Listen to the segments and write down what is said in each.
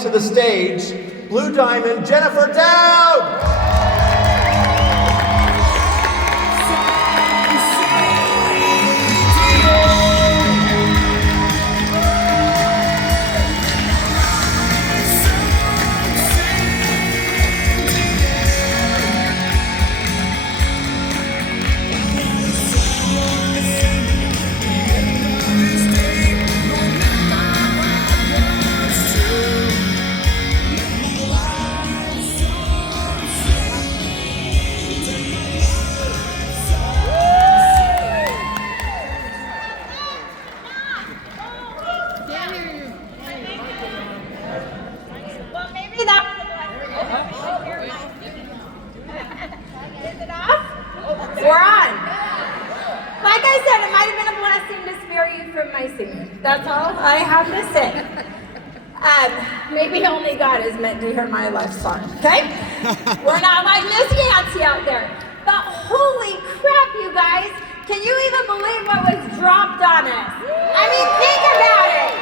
to the stage Blue Diamond Jennifer Dowd. That's all I have to say. Maybe only God is meant to hear my love song, okay? We're not like Miss Yancey out there. But holy crap, you guys. Can you even believe what was dropped on us? I mean, think about it.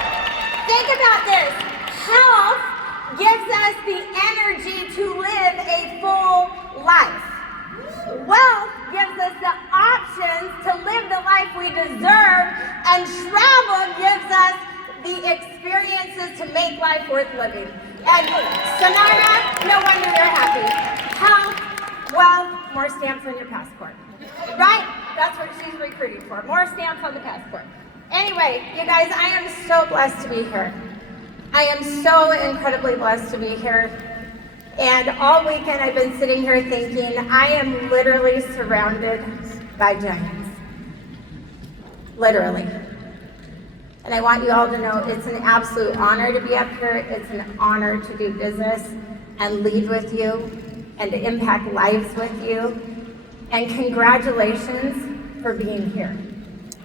Think about this. Health gives us the energy to live a full life. Wealth gives us the options to live the life we deserve, and travel gives us the experiences to make life worth living. And Sonara, no wonder you're happy. Health, wealth, more stamps on your passport. Right? That's what she's recruiting for. More stamps on the passport. Anyway, you guys, I am so blessed to be here. I am so incredibly blessed to be here. And all weekend I've been sitting here thinking, I am literally surrounded by giants. Literally. And I want you all to know it's an absolute honor to be up here. It's an honor to do business and lead with you and to impact lives with you. And congratulations for being here.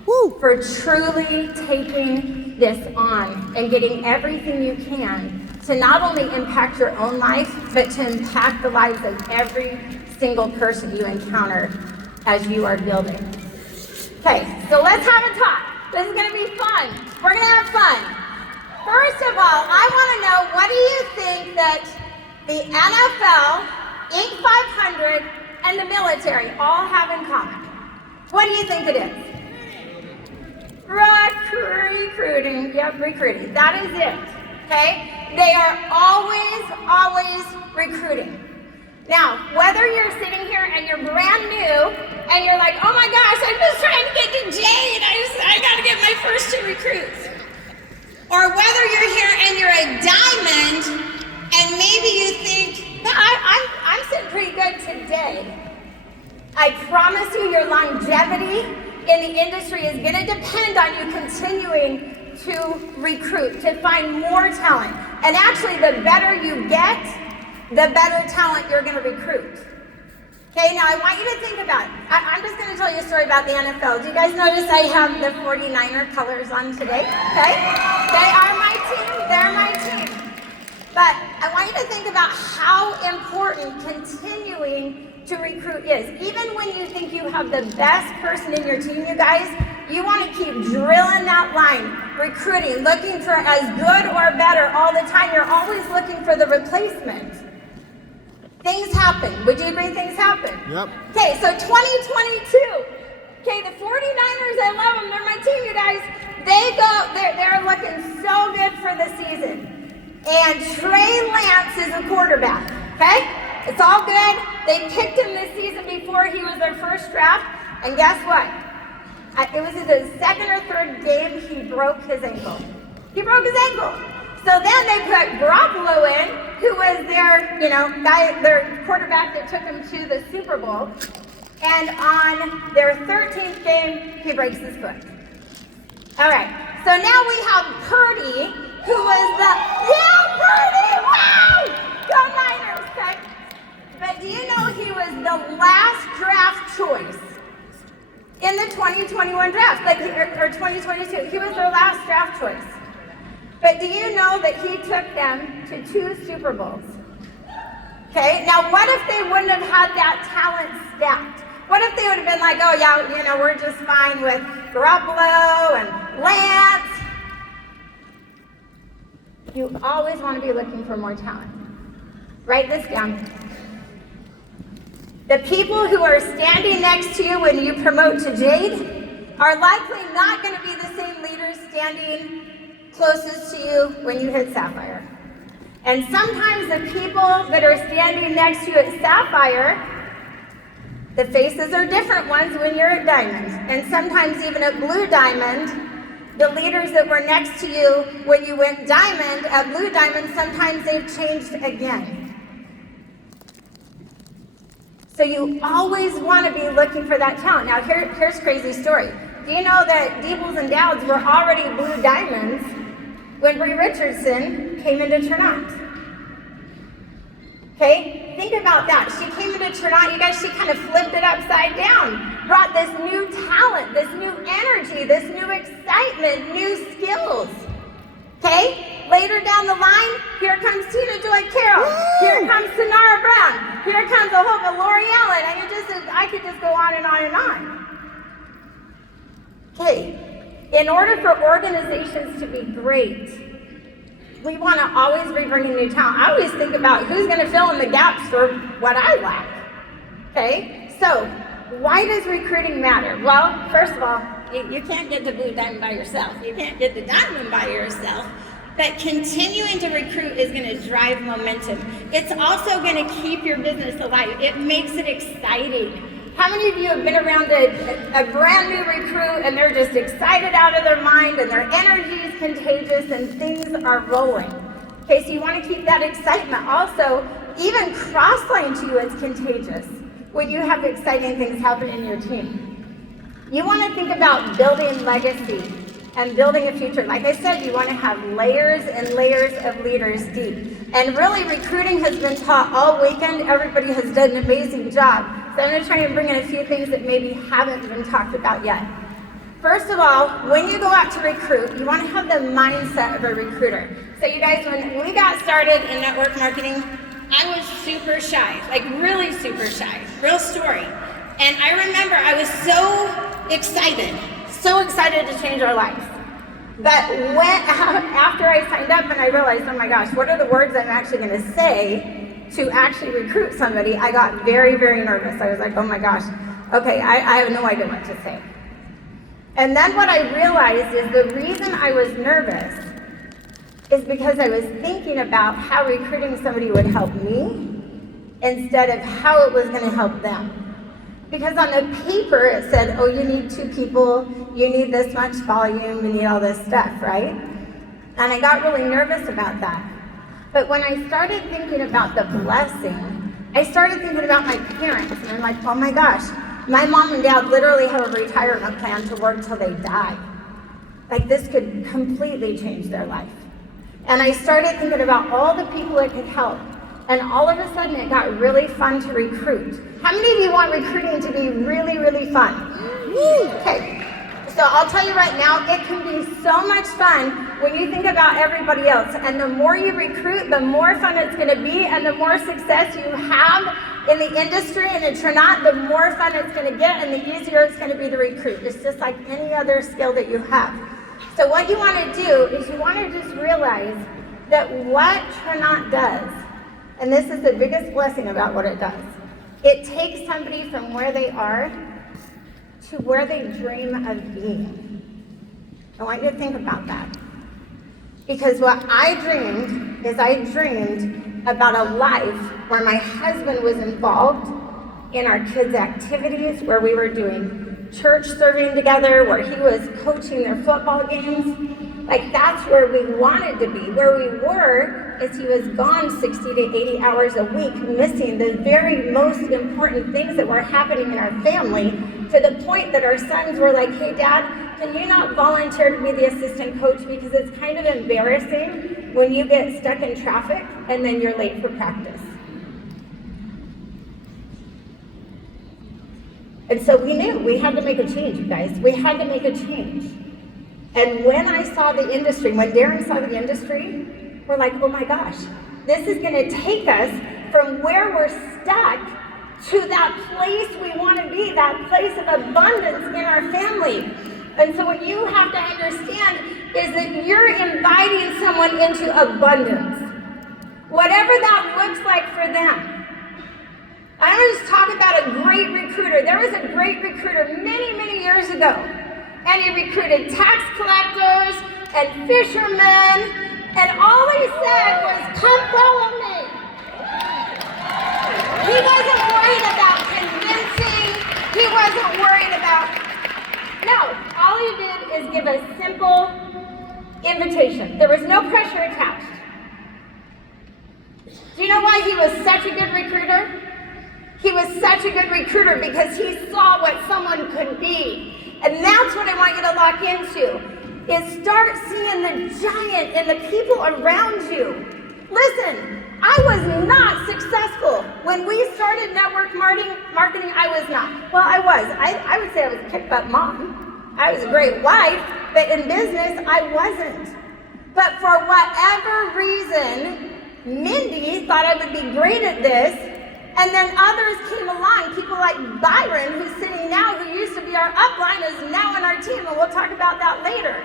Woo. For truly taking this on and getting everything you can to not only impact your own life, but to impact the lives of every single person you encounter as you are building. Okay, so let's have a talk. This is gonna be fun. We're gonna have fun. First of all, I wanna know, what do you think that the NFL, Inc. 500, and the military all have in common? What do you think it is? Recruiting. Yep, recruiting. That is it. Okay? They are always recruiting. Now, whether you're sitting here and you're brand new and you're like, oh my gosh, I'm just trying to get to J and I gotta get my first 2 recruits. Or whether you're here and you're a diamond and maybe you think, no, I'm sitting pretty good today. I promise you your longevity in the industry is gonna depend on you continuing to recruit, to find more talent. And actually, the better you get, the better talent you're going to recruit. Okay, now I want you to think about it. I'm just going to tell you a story about the NFL. Do you guys notice I have the 49er colors on today? Okay? They are my team. They're my team. But I want you to think about how important continuing to recruit is. Even when you think you have the best person in your team, you guys, you want to keep drilling that line, recruiting, looking for as good or better all the time. You're always looking for the replacement. Things happen. Would you agree things happen? Yep. Okay, so 2022. Okay, the 49ers, I love them. They're my team, you guys. They're looking so good for the season. And Trey Lance is a quarterback, okay? It's all good. They picked him this season before he was their first draft. And guess what? It was in the second or third game he broke his ankle. He broke his ankle. So then they put Garoppolo in, who was their, their quarterback that took them to the Super Bowl. And on their 13th game, he breaks his foot. All right. So now we have Purdy, who was Purdy! Wow! Go Niners! Okay? But do you know he was the last draft choice in the 2021 draft, or 2022? He was their last draft choice. But do you know that he took them to 2 Super Bowls? Okay, now what if they wouldn't have had that talent stacked? What if they would have been like, oh yeah, we're just fine with Garoppolo and Lance? You always want to be looking for more talent. Write this down. The people who are standing next to you when you promote to Jade are likely not going to be the same leaders standing closest to you when you hit Sapphire. And sometimes the people that are standing next to you at Sapphire, the faces are different ones when you're at Diamond. And sometimes even at Blue Diamond, the leaders that were next to you when you went Diamond, at Blue Diamond, sometimes they've changed again. So you always want to be looking for that talent. Now here's a crazy story. Do you know that Deebles and Dowds were already Blue Diamonds when Bree Richardson came into Trinant? Okay, think about that. She came into Trinant, you guys, she kind of flipped it upside down. Brought this new talent, this new energy, this new excitement, new skills. Okay? Later down the line, here comes Tina Joy Carroll. Here comes Sonara Brown. Here comes a whole of Lori Allen. I could just go on and on and on. Okay, in order for organizations to be great, we want to always be bringing new talent. I always think about who's going to fill in the gaps for what I lack. Okay, so why does recruiting matter? Well, first of all, you can't get to Blue Diamond by yourself. You can't get to Diamond by yourself. But continuing to recruit is going to drive momentum. It's also going to keep your business alive. It makes it exciting. How many of you have been around a brand new recruit and they're just excited out of their mind and their energy is contagious and things are rolling? Okay, so you want to keep that excitement. Also, even cross-line to you is contagious when you have exciting things happen in your team. You want to think about building legacy and building a future. Like I said, you want to have layers and layers of leaders deep. And really, recruiting has been taught all weekend. Everybody has done an amazing job. So I'm going to try and bring in a few things that maybe haven't been talked about yet. First of all, when you go out to recruit, you want to have the mindset of a recruiter. So you guys, when we got started in network marketing, I was super shy, like really super shy, real story. And I remember I was so excited to change our lives. But after I signed up and I realized, oh my gosh, what are the words I'm actually going to say to actually recruit somebody, I got very, very nervous. I was like, oh my gosh, okay, I have no idea what to say. And then what I realized is the reason I was nervous is because I was thinking about how recruiting somebody would help me instead of how it was going to help them. Because on the paper it said, oh, you need 2 people, you need this much volume, you need all this stuff, right? And I got really nervous about that. But when I started thinking about the blessing, I started thinking about my parents, and I'm like, oh my gosh, my mom and dad literally have a retirement plan to work till they die. Like, this could completely change their life. And I started thinking about all the people it could help. And all of a sudden, it got really fun to recruit. How many of you want recruiting to be really, really fun? Okay. So I'll tell you right now, it can be so much fun when you think about everybody else. And the more you recruit, the more fun it's going to be, and the more success you have in the industry and in Trinant, the more fun it's going to get, and the easier it's going to be to recruit. It's just like any other skill that you have. So what you want to do is you want to just realize that what Trinant does, and this is the biggest blessing about what it does, it takes somebody from where they are to where they dream of being. I want you to think about that. Because what I dreamed is I dreamed about a life where my husband was involved in our kids' activities, where we were doing church serving together, where he was coaching their football games. Like, that's where we wanted to be. Where we were is he was gone 60 to 80 hours a week, missing the very most important things that were happening in our family, to the point that our sons were like, hey, Dad, can you not volunteer to be the assistant coach? Because it's kind of embarrassing when you get stuck in traffic and then you're late for practice. And so we knew we had to make a change, you guys. We had to make a change. And when I saw the industry, when Darren saw the industry, we're like, oh my gosh, this is going to take us from where we're stuck to that place we want to be, that place of abundance in our family. And so what you have to understand is that you're inviting someone into abundance, whatever that looks like for them. I'm going to just talk about a great recruiter. There was a great recruiter many, many years ago, and he recruited tax collectors and fishermen, and all he said was, "Come follow me." He wasn't worried about convincing. He wasn't worried about, no, all he did is give a simple invitation. There was no pressure attached. Do you know why he was such a good recruiter? He was such a good recruiter because he saw what someone could be. And that's what I want you to lock into, is start seeing the giant in the people around you. Listen, I was not successful. When we started network marketing, I was not. Well, I was. I would say I was a kick-butt mom. I was a great wife, but in business, I wasn't. But for whatever reason, Mindy thought I would be great at this, and then others came along, people like Byron, who's sitting now, who used to be our upline, is now on our team, and we'll talk about that later.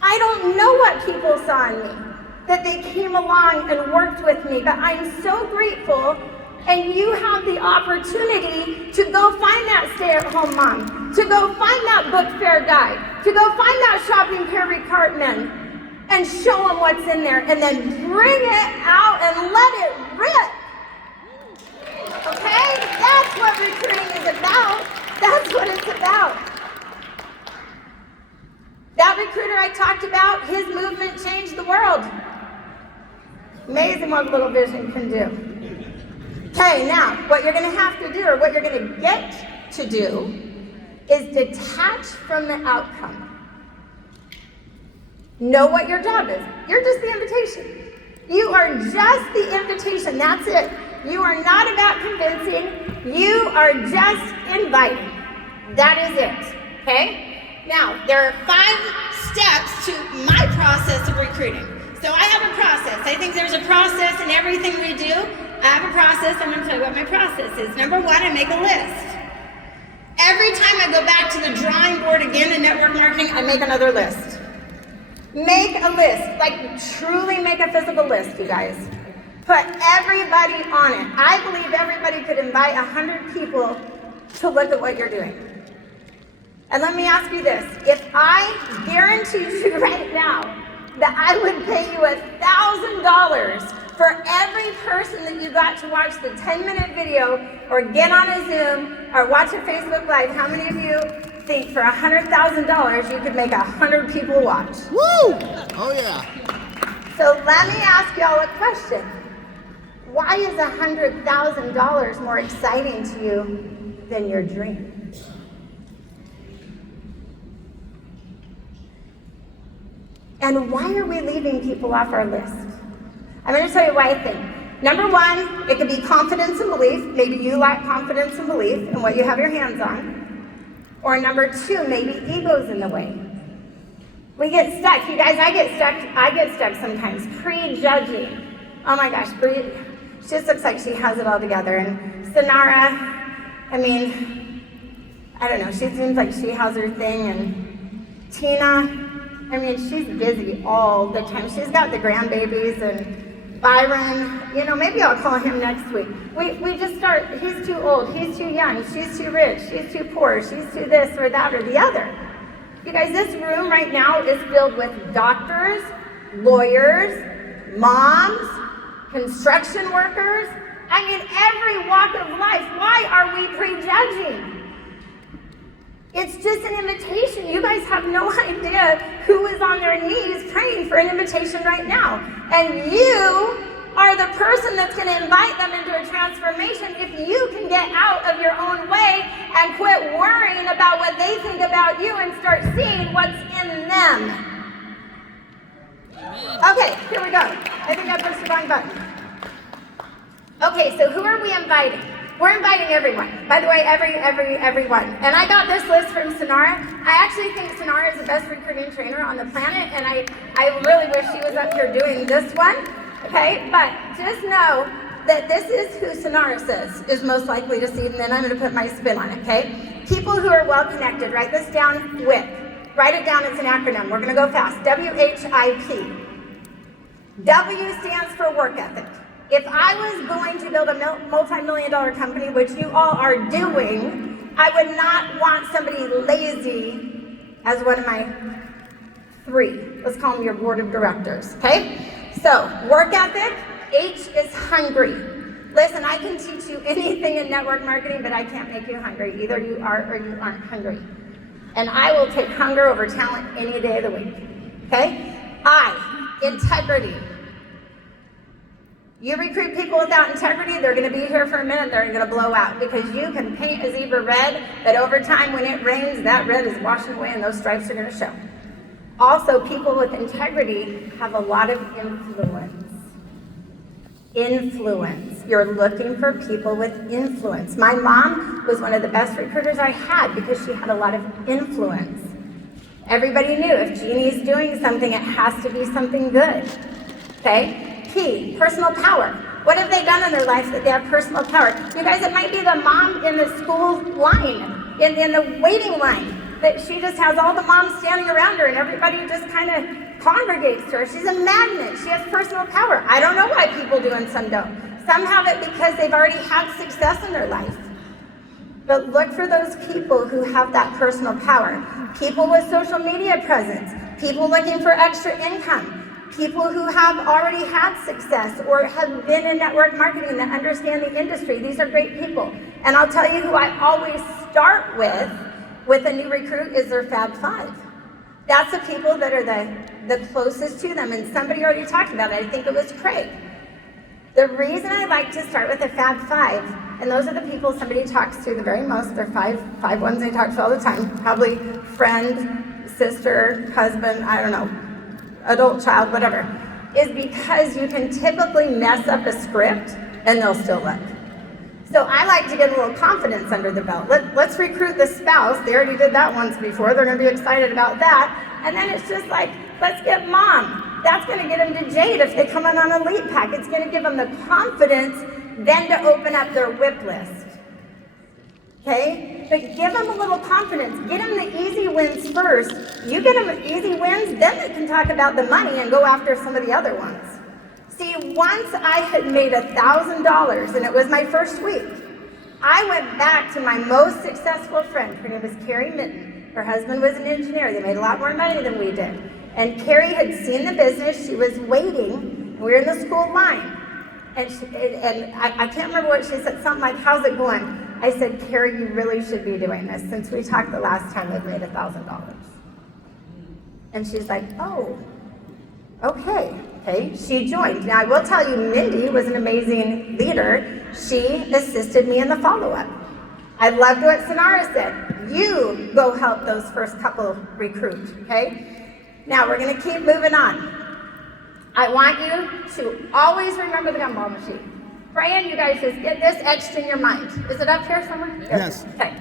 I don't know what people saw in me, that they came along and worked with me, but I'm so grateful, and you have the opportunity to go find that stay-at-home mom, to go find that book fair guy, to go find that shopping Perry Cartman, and show them what's in there, and then bring it out and let it rip. Okay? That's what recruiting is about. That's what it's about. That recruiter I talked about, his movement changed the world. Amazing what little vision can do. Okay, now, what you're going to have to do, or what you're going to get to do, is detach from the outcome. Know what your job is. You're just the invitation. You are just the invitation. That's it. You are not about convincing. You are just inviting. That is it. Okay? Now, there are 5 steps to my process of recruiting. So I have a process. I think there's a process in everything we do. I have a process. I'm going to tell you what my process is. Number 1, I make a list. Every time I go back to the drawing board again in network marketing, I make another list. Make a list. Like, truly make a physical list, you guys. Put everybody on it. I believe everybody could invite 100 people to look at what you're doing. And let me ask you this. If I guaranteed you right now that I would pay you $1,000 for every person that you got to watch the 10-minute video or get on a Zoom or watch a Facebook Live, how many of you think for $100,000 you could make 100 people watch? Woo! Oh yeah. So let me ask y'all a question. Why is $100,000 more exciting to you than your dream? And why are we leaving people off our list? I'm going to tell you why I think. Number 1, it could be confidence and belief. Maybe you lack confidence and belief in what you have your hands on. Or number 2, maybe ego's in the way. We get stuck. You guys, I get stuck sometimes. Prejudging. Oh my gosh, she just looks like she has it all together. And Sonara, I mean, I don't know, she seems like she has her thing. And Tina, I mean, she's busy all the time. She's got the grandbabies. And Byron, you know, maybe I'll call him next week. We just start, he's too old, he's too young, she's too rich, she's too poor, she's too this or that or the other. You guys, this room right now is filled with doctors, lawyers, moms, construction workers. I mean, every walk of life. Why are we prejudging? It's just an invitation. You guys have no idea who is on their knees praying for an invitation right now. And you are the person that's going to invite them into a transformation if you can get out of your own way and quit worrying about what they think about you and start seeing what's in them. Okay, here we go. I think I pushed the wrong button. Okay, so who are we inviting? We're inviting everyone. By the way, everyone. And I got this list from Sonara. I actually think Sonara is the best recruiting trainer on the planet, and I really wish she was up here doing this one. Okay, but just know that this is who Sonara says is most likely to see, and then I'm going to put my spin on it, okay? People who are well connected, write this down, WIP. Write it down, it's an acronym. We're gonna go fast. WHIP. W stands for work ethic. If I was going to build a multi-million-dollar company, which you all are doing, I would not want somebody lazy as one of my 3. Let's call them your board of directors, okay? So, work ethic. H is hungry. Listen, I can teach you anything in network marketing, but I can't make you hungry. Either you are or you aren't hungry. And I will take hunger over talent any day of the week, okay? I, integrity. You recruit people without integrity, they're gonna be here for a minute, they're gonna blow out, because you can paint a zebra red, but over time when it rains, that red is washing away and those stripes are gonna show. Also, people with integrity have a lot of influence. Influence. You're looking for people with influence. My mom was one of the best recruiters I had because she had a lot of influence. Everybody knew if Jeannie's doing something, it has to be something good, okay? P, personal power. What have they done in their life that they have personal power? You guys, it might be the mom in the school line, in the waiting line, that she just has all the moms standing around her and everybody just kind of congregates to her. She's a magnet. She has personal power. I don't know why people do and some don't. Some have it because they've already had success in their life. But look for those people who have that personal power. People with social media presence. People looking for extra income. People who have already had success or have been in network marketing that understand the industry. These are great people. And I'll tell you who I always start with a new recruit is their Fab 5. That's the people that are the closest to them. And somebody already talked about it. I think it was Craig. The reason I like to start with the Fab 5, and those are the people somebody talks to the very most, they're five ones they talk to all the time, probably friend, sister, husband, I don't know, adult child, whatever, is because you can typically mess up a script and they'll still look. So I like to get a little confidence under the belt. Let's recruit the spouse. They already did that once before. They're going to be excited about that. And then it's just like, let's get mom. That's going to get them to Jade if they come in on a lead pack. It's going to give them the confidence then to open up their whip list. Okay? But give them a little confidence. Get them the easy wins first. You get them easy wins, then they can talk about the money and go after some of the other ones. See, once I had made $1,000, and it was my first week, I went back to my most successful friend. Her name was Carrie Mitten. Her husband was an engineer. They made a lot more money than we did. And Carrie had seen the business. She was waiting. We were in the school line. And I can't remember what she said, something like, how's it going? I said, Carrie, you really should be doing this. Since we talked the last time, we've made $1,000. And she's like, oh, okay. Okay, she joined. Now I will tell you, Mindy was an amazing leader. She assisted me in the follow-up. I loved what Sonara said. You go help those first couple recruits, okay? Now we're gonna keep moving on. I want you to always remember the gumball machine. Praying you guys just get this etched in your mind. Is it up here somewhere? Yes. Okay.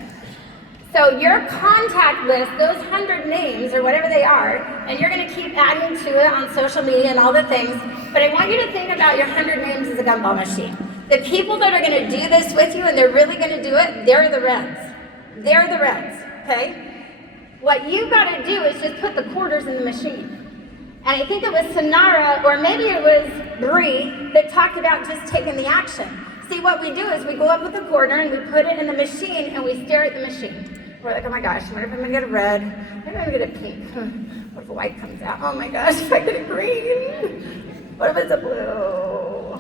So your contact list, those 100 names or whatever they are, and you're gonna keep adding to it on social media and all the things, but I want you to think about your 100 names as a gumball machine. The people that are gonna do this with you and they're really gonna do it, they're the Reds. They're the Reds, okay? What you gotta do is just put the quarters in the machine. And I think it was Sonara, or maybe it was Bree, that talked about just taking the action. See, what we do is we go up with a quarter and we put it in the machine and we stare at the machine. We're like, oh my gosh, what if I'm gonna get a red? Maybe I'm gonna get a pink. What if a white comes out? Oh my gosh, if I get a green? What if it's a blue?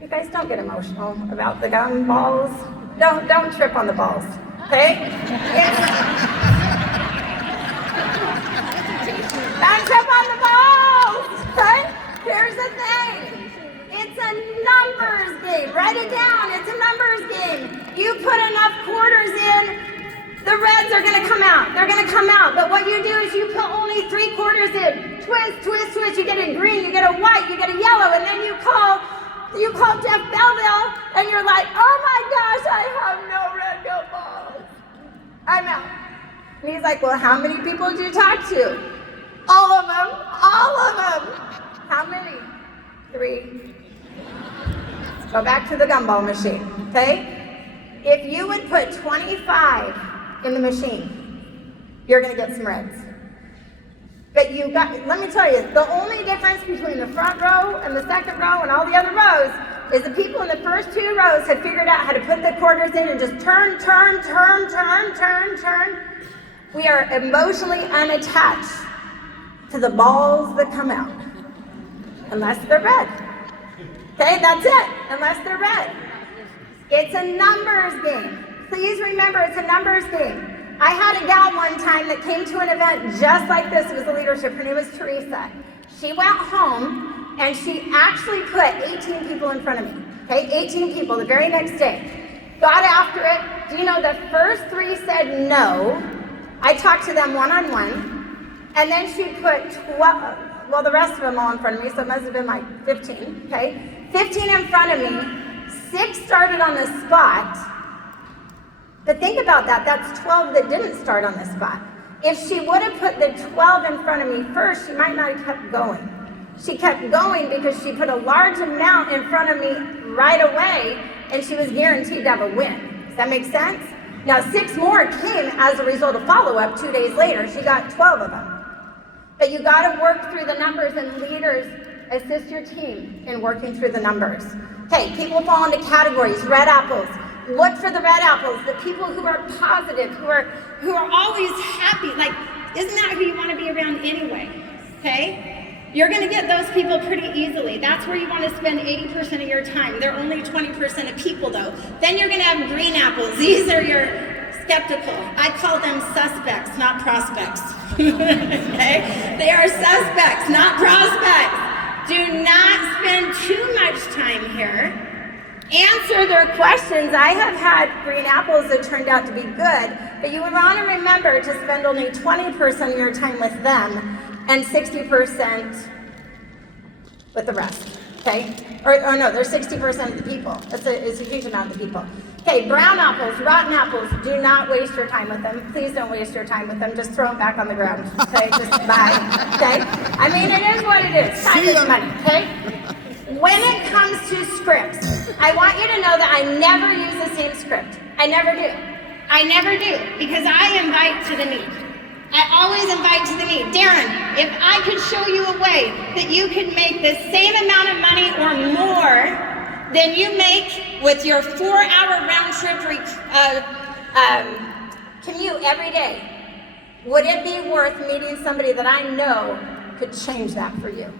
You guys don't get emotional about the gum balls. Don't trip on the balls, okay? Don't trip on the balls, okay? Here's the thing. It's a numbers game. Write it down. It's a numbers game. You put enough quarters in, the Reds are going to come out. They're going to come out. But what you do is you put only 3 quarters in. Twist, twist, twist. You get a green, you get a white, you get a yellow, and then you call Jeff Belleville, and you're like, oh my gosh, I have no red go balls. I'm out. And he's like, well, how many people did you talk to? All of them. All of them. How many? 3. Go back to the gumball machine, okay? if you would put 25 in the machine, you're gonna get some reds. But let me tell you, the only difference between the front row and the second row and all the other rows is the people in the first 2 rows have figured out how to put the quarters in and just turn. We are emotionally unattached to the balls that come out, unless they're red. Okay, that's it, unless they're red. It's a numbers game. Please remember, it's a numbers game. I had a gal one time that came to an event just like this. It was a leadership. Her name was Teresa. She went home and she actually put 18 people in front of me. Okay, 18 people the very next day. Got after it. Do you know the first 3 said no? I talked to them one-on-one. And then she put 12, well, the rest of them all in front of me, so it must have been like 15, okay? 15 in front of me. 6 started on the spot. But think about that, that's 12 that didn't start on the spot. If she would have put the 12 in front of me first, she might not have kept going. She kept going because she put a large amount in front of me right away, and she was guaranteed to have a win. Does that make sense? Now 6 more came as a result of follow-up 2 days later. She got 12 of them. But you gotta work through the numbers, and leaders assist your team in working through the numbers. Okay, people fall into categories, red apples. Look for the red apples, the people who are positive, who are always happy. Like, isn't that who you want to be around anyway? Okay? You're going to get those people pretty easily. That's where you want to spend 80% of your time. They're only 20% of people, though. Then you're going to have green apples. These are your skeptical. I call them suspects, not prospects. Okay? They are suspects, not prospects. Do not spend too much time here. Answer their questions. I have had green apples that turned out to be good, but you want to remember to spend only 20% of your time with them and 60% with the rest, okay? Or no, they're 60% of the people. It's a huge amount of the people. Okay, brown apples, rotten apples, do not waste your time with them. Please don't waste your time with them. Just throw them back on the ground, okay? Just bye, okay? I mean, it is what it is. Time is money, okay? When it comes to scripts, I want you to know that I never use the same script. I never do. I never do, because I invite to the need. I always invite to the need. Darren, if I could show you a way that you could make the same amount of money or more than you make with your 4-hour round trip commute every day, would it be worth meeting somebody that I know could change that for you?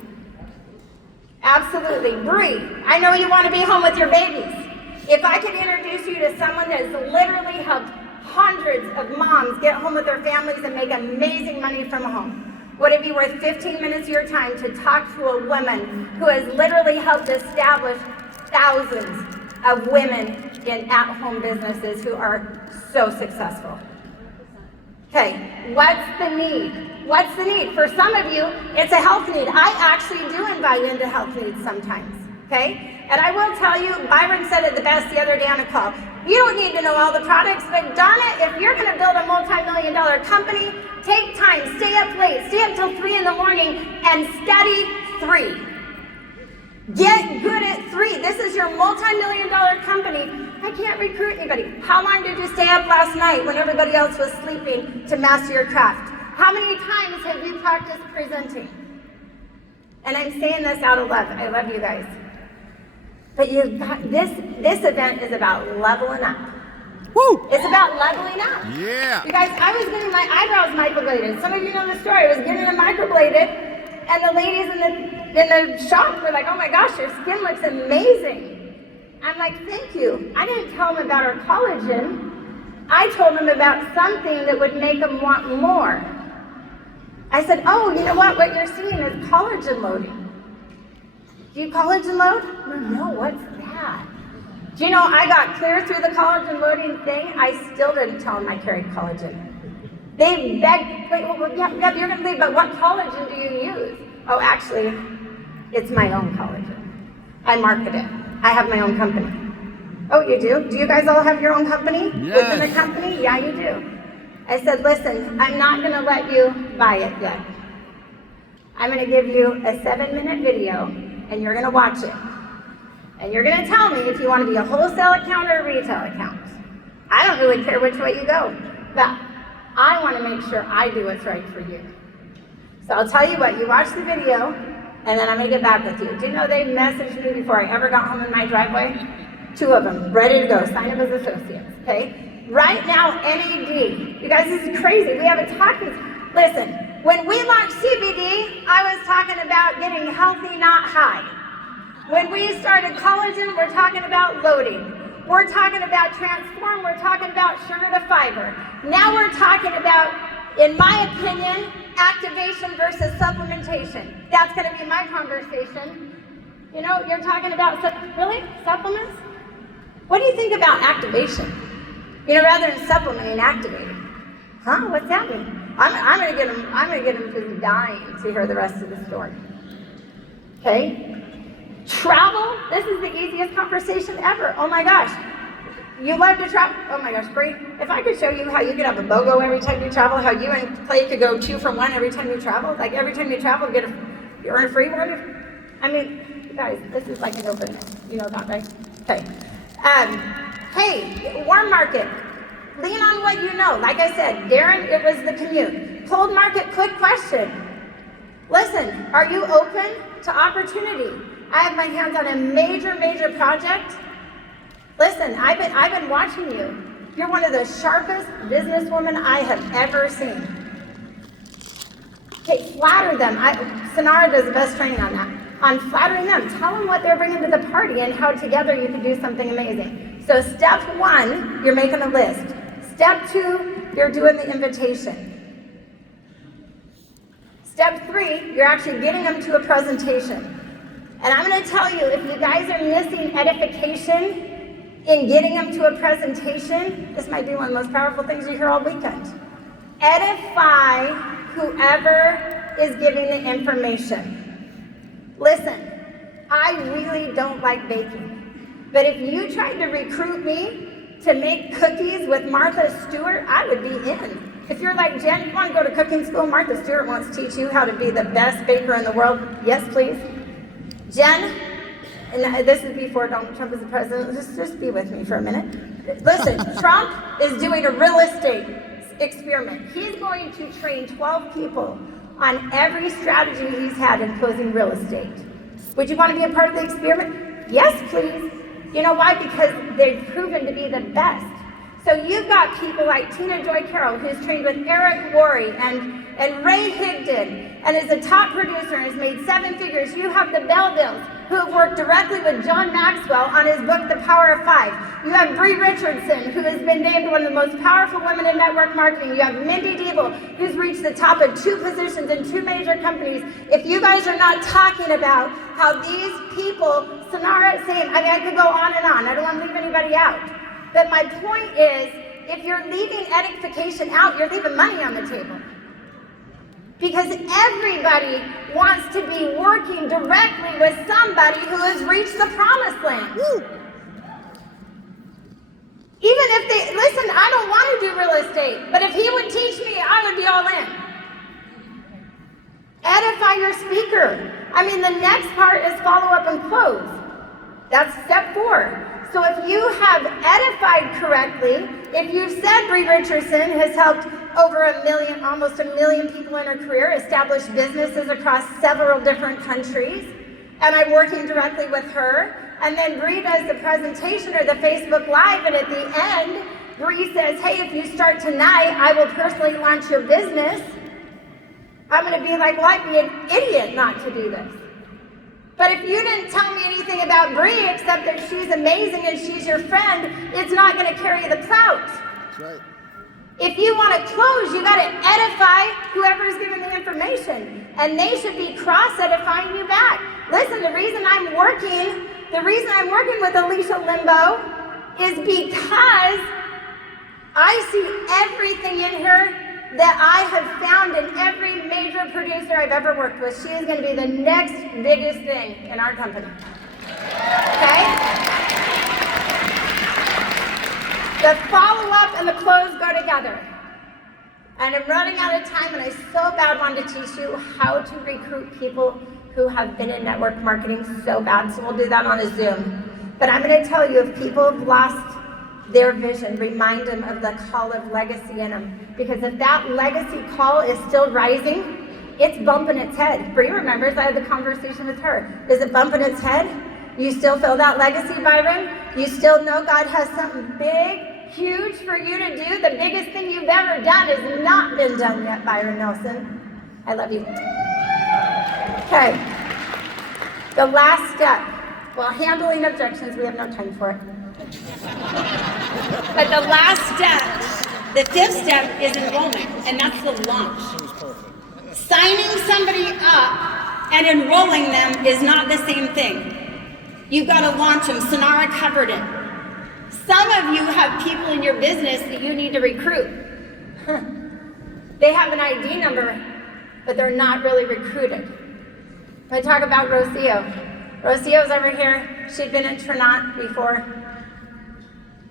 Absolutely. Bree, I know you want to be home with your babies. If I could introduce you to someone that's literally helped hundreds of moms get home with their families and make amazing money from home, would it be worth 15 minutes of your time to talk to a woman who has literally helped establish thousands of women in at-home businesses who are so successful? Okay, what's the need? What's the need? For some of you, it's a health need. I actually do invite into health needs sometimes, okay? And I will tell you, Byron said it the best the other day on a call. You don't need to know all the products, but darn it, if you're gonna build a multi-million-dollar company, take time, stay up late, stay up till 3 in the morning and study 3. Get good at 3. This is your multi-million-dollar company. I can't recruit anybody. How long did you stay up last night when everybody else was sleeping to master your craft? How many times have you practiced presenting? And I'm saying this out of love. I love you guys. But this event is about leveling up. Woo! It's about leveling up. Yeah. You guys, I was getting my eyebrows microbladed. Some of you know the story. I was getting them microbladed, and the ladies in the shop were like, "Oh my gosh, your skin looks amazing." I'm like, "Thank you." I didn't tell them about our collagen. I told them about something that would make them want more. I said, "Oh, you know what? What you're seeing is collagen loading." Do you collagen load? No, what's that? Do you know I got clear through the collagen loading thing? I still didn't tell them I carried collagen. They begged, wait, well, yeah, you're gonna leave, but what collagen do you use? Oh, actually, it's my own collagen. I market it. I have my own company. Oh, you do? Do you guys all have your own company? Yes. Within the company? Yeah, you do. I said, listen, I'm not gonna let you buy it yet. I'm gonna give you a 7-minute video, and you're gonna watch it. And you're gonna tell me if you wanna be a wholesale account or a retail account. I don't really care which way you go, but I want to make sure I do what's right for you. So I'll tell you what, you watch the video, and then I'm going to get back with you. Do you know they messaged me before I ever got home in my driveway? 2 of them, ready to go, sign up as associates, okay? Right now, NAD, you guys, this is crazy. We have a talking, listen, when we launched CBD, I was talking about getting healthy, not high. When we started collagen, we're talking about loading. We're talking about transform, we're talking about sugar to fiber. Now we're talking about, in my opinion, activation versus supplementation. That's going to be my conversation. You know, you're talking about, really? Supplements? What do you think about activation? You know, rather than supplementing, activating. Huh? What's that mean? I'm going to get them just dying to hear the rest of the story. Okay? Travel, this is the easiest conversation ever. Oh my gosh. You love to travel? Oh my gosh, Bree, if I could show you how you could have a BOGO every time you travel, how you and Clay could go 2 for 1 every time you travel, like every time you travel, you earn a free one. I mean, you guys, this is like an open, you know that, right? Okay. Hey, warm market. Lean on what you know. Like I said, Darren, it was the commute. Cold market, quick question. Listen, are you open to opportunity? I have my hands on a major project. Listen, I've been watching you. You're one of the sharpest businesswomen I have ever seen. Okay, flatter them. Sonara does the best training on that. On flattering them, tell them what they're bringing to the party and how together you can do something amazing. So step 1, you're making a list. Step 2, you're doing the invitation. Step 3, you're actually getting them to a presentation. And I'm going to tell you, if you guys are missing edification in getting them to a presentation, this might be one of the most powerful things you hear all weekend. Edify whoever is giving the information. Listen, I really don't like baking, but if you tried to recruit me to make cookies with Martha Stewart, I would be in. If you're like, Jen, you want to go to cooking school? Martha Stewart wants to teach you how to be the best baker in the world. Yes, please. Jen, and this is before Donald Trump is the president, just be with me for a minute. Listen, Trump is doing a real estate experiment. He's going to train 12 people on every strategy he's had in closing real estate. Would you want to be a part of the experiment? Yes, please. You know why? Because they've proven to be the best. So you've got people like Tina Joy Carroll, who's trained with Eric Worre and Ray Higdon, and is a top producer and has made 7 figures. You have the Belvilles, who have worked directly with John Maxwell on his book, The Power of 5. You have Bree Richardson, who has been named one of the most powerful women in network marketing. You have Mindy Diebel, who's reached the top of 2 positions in 2 major companies. If you guys are not talking about how these people, Sonara, same, I mean, I could go on and on. I don't want to leave anybody out. But my point is, if you're leaving edification out, you're leaving money on the table. Because everybody wants to be working directly with somebody who has reached the promised land. Woo. Even if they, listen, I don't want to do real estate, but if he would teach me, I would be all in. Edify your speaker. I mean, the next part is follow up and close. That's step 4. So if you have edified correctly, if you've said Bree Richardson has helped over almost a million people in her career, establish businesses across several different countries, and I'm working directly with her, and then Bree does the presentation or the Facebook Live, and at the end, Bree says, hey, if you start tonight, I will personally launch your business. I'm going to be like, well, I'd be an idiot not to do this. But if you didn't tell me anything about Bree except that she's amazing and she's your friend, it's not going to carry the clout. That's right. If you want to close, you got to edify whoever's giving the information, and they should be cross-edifying you back. Listen, the reason I'm working with Alicia Limbo is because I see everything in her that I have found in every major producer I've ever worked with. She is going to be the next biggest thing in our company. Okay? The follow-up and the close go together. And I'm running out of time, and I so bad wanted to teach you how to recruit people who have been in network marketing so bad, so we'll do that on a Zoom. But I'm going to tell you, if people have lost their vision, remind them of the call of legacy in them. Because if that legacy call is still rising, it's bumping its head. Bree remembers, I had the conversation with her. Is it bumping its head? You still feel that legacy, Byron? You still know God has something big, huge for you to do? The biggest thing you've ever done has not been done yet, Byron Nelson. I love you. Okay. The last step. Well, handling objections, we have no time for it. But the last step, the fifth step is enrollment, and that's the launch. Signing somebody up and enrolling them is not the same thing. You've got to launch them. Sonara covered it. Some of you have people in your business that you need to recruit. They have an ID number, but they're not really recruited. I talk about Rocio. Rocio's over here. She'd been at Trinant before.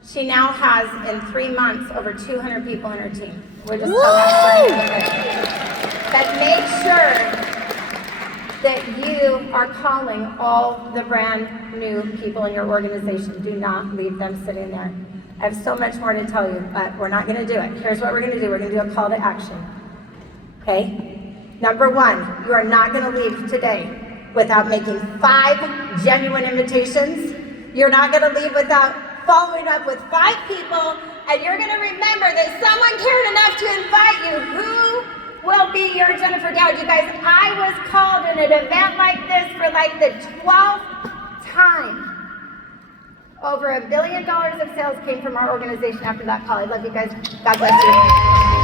She now has, in 3 months, over 200 people in her team. We're just so But make sure that you are calling all the brand new people in your organization. Do not leave them sitting there. I have so much more to tell you, but we're not going to do it. Here's what we're going to do. We're going to do a call to action. Okay? Number 1, you are not going to leave today without making 5 genuine invitations. You're not going to leave without following up with 5 people, and you're going to remember that someone cared enough to invite you. Who will be your Jennifer Dowd? You guys, I was called in an event like this for like the 12th time. Over $1 billion of sales came from our organization after that call. I love you guys. God bless you.